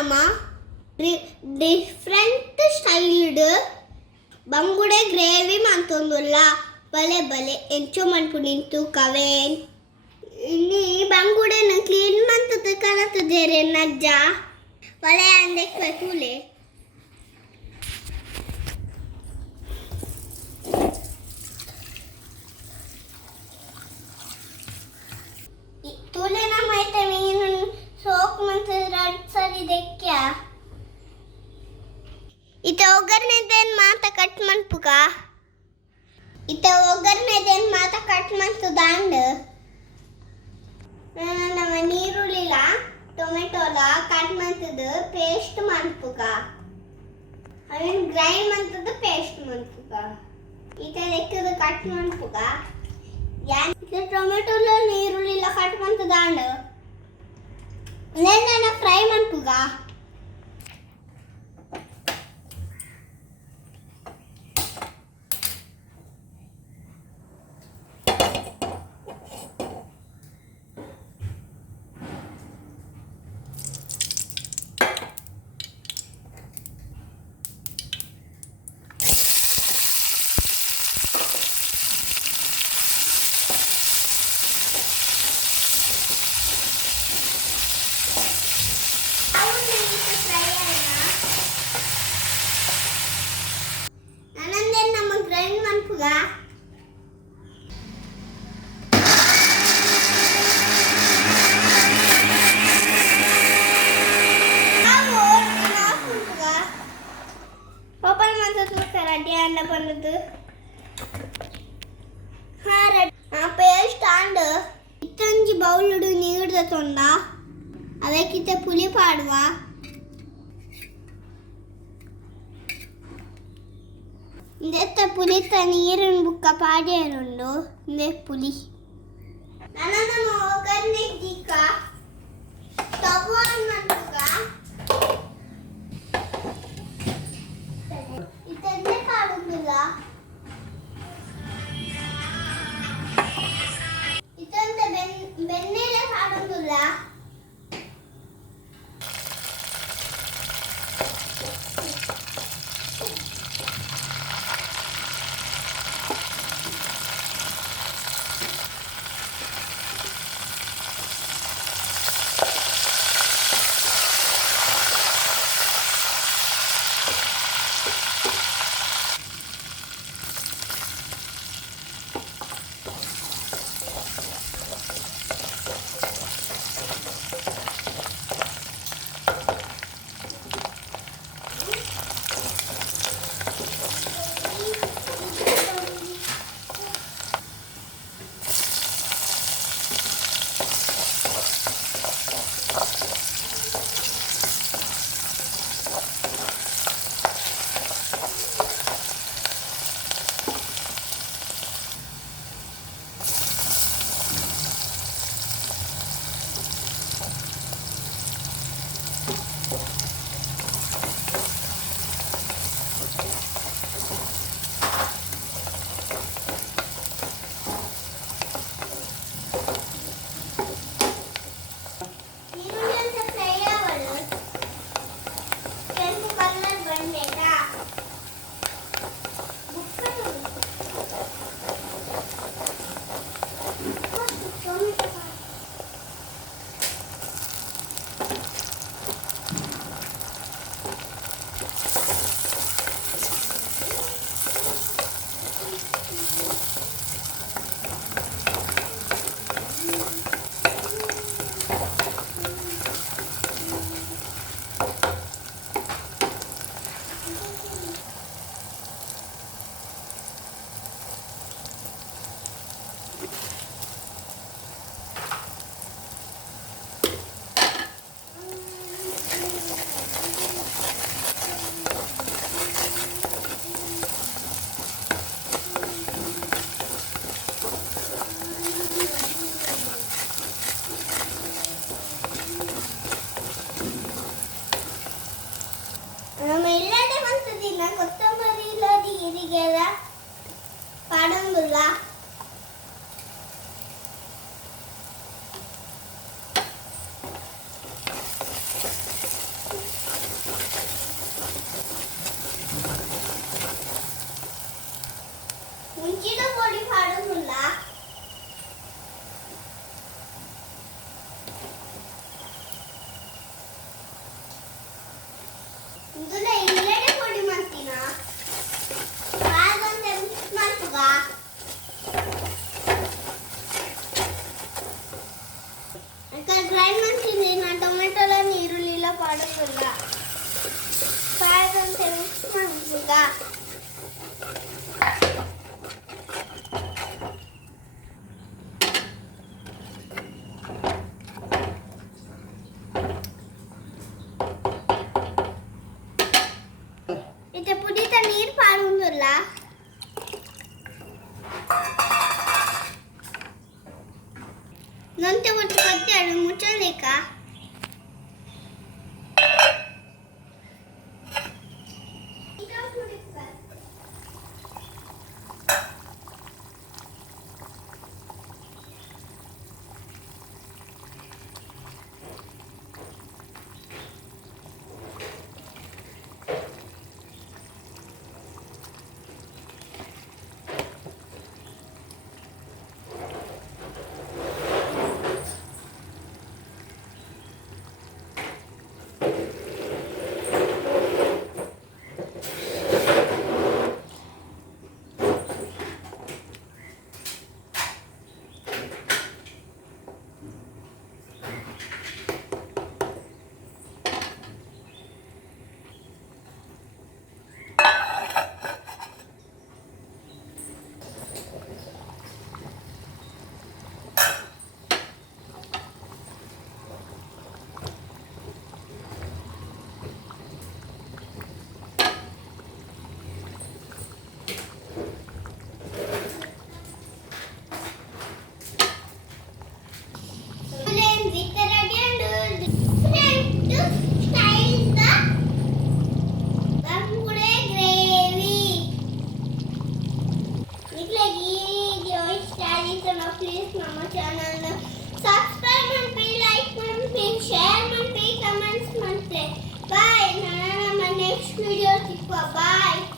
ನಮ different styled ಬಂಗುಡೆ gravy ಮಂತೊಂದುಲ್ಲ ಬಲೆ ಬಲೆ ಎಂಚು ಮನ್ಪು ನಿಂತು ಕವೇನ್ ಇನ್ನಿ ಬಂಗುಡೆನ ಕ್ಲೀನ್ ಮಂತದ ಕಲತದೇರೆ ನಜ್ಜ ಬಲೆ ಅಂದೆಕ್ವೆ ತೂಲೆ ತೂಲೆ ನಮ್ಮ ಐತೆ ಮೀನು ಸೋಕ್ ಮಂತದ ಸರಿ ದೆಕ್ಕ್ಯ ಇತ ಒಗ್ಗರ್ನೆದೇನ್ ಮಾತ ಕಟ್ ಮನ್ಪುಗ ಇತ ಒಗ್ಗರ್ನೆದೇನ್ ಮಾತ ಕಟ್ ಮಂತು ದಾಂಡ್ ನಮ್ಮ ನೀರುಳ್ಳಿಲ ಟೊಮೆಟೊಲ ಕಟ್ ಮಂತದ ಪೇಸ್ಟ್ ಮನ್ಪುಗ ಅವೇನ್ ಗ್ರೈಂಡ್ ಮಂತದ ಪೇಸ್ಟ್ ಮನ್ಪುಗ ಇತ ಲೆಕ್ಕದ ಕಟ್ ಮನ್ಪುಗ ಯಾನ್ ಇತ ಟೊಮೆಟೊಲ ನೀರುಳ್ಳಿಲ ಕಟ್ ಮಂತು ದಾಂಡ್ ನೆನ್ನ ಫ್ರೈ ಮನ್ಪುಗ ಪೇಸ್ಟ್ ಆಂಡ್ ಇತ್ತಂಜಿ ಬೌಲುಡು ನೀರ್ದ ತೊಂಡ ಅದಕ್ಕಿತ್ತ ಪುಲಿ ಪಾಡುವ ಇಂದೆತ್ತ ಪುಲಿತ ನೀರಿನ ಬುಕ್ಕ ಪಾಡ್ಯಾರುಂಡು ಇಂದೆ ಪುಲಿ ನನ್ನ ಒಗ್ಗರಣೆ ದೀಕ ಸ್ಟವ್ ಆನ್ ಮಾಡ್ಬೇಕ ಇತ್ತಂದೆ ಕಾಡುದಿಲ್ಲ ಇತ್ತಂದೆ ಬೆನ್ನೆಲೆ ಕಾಡುದಿಲ್ಲ ವಿಡಿಯೋ ಸಿಕ್ಕುವ ಬಾಯ್.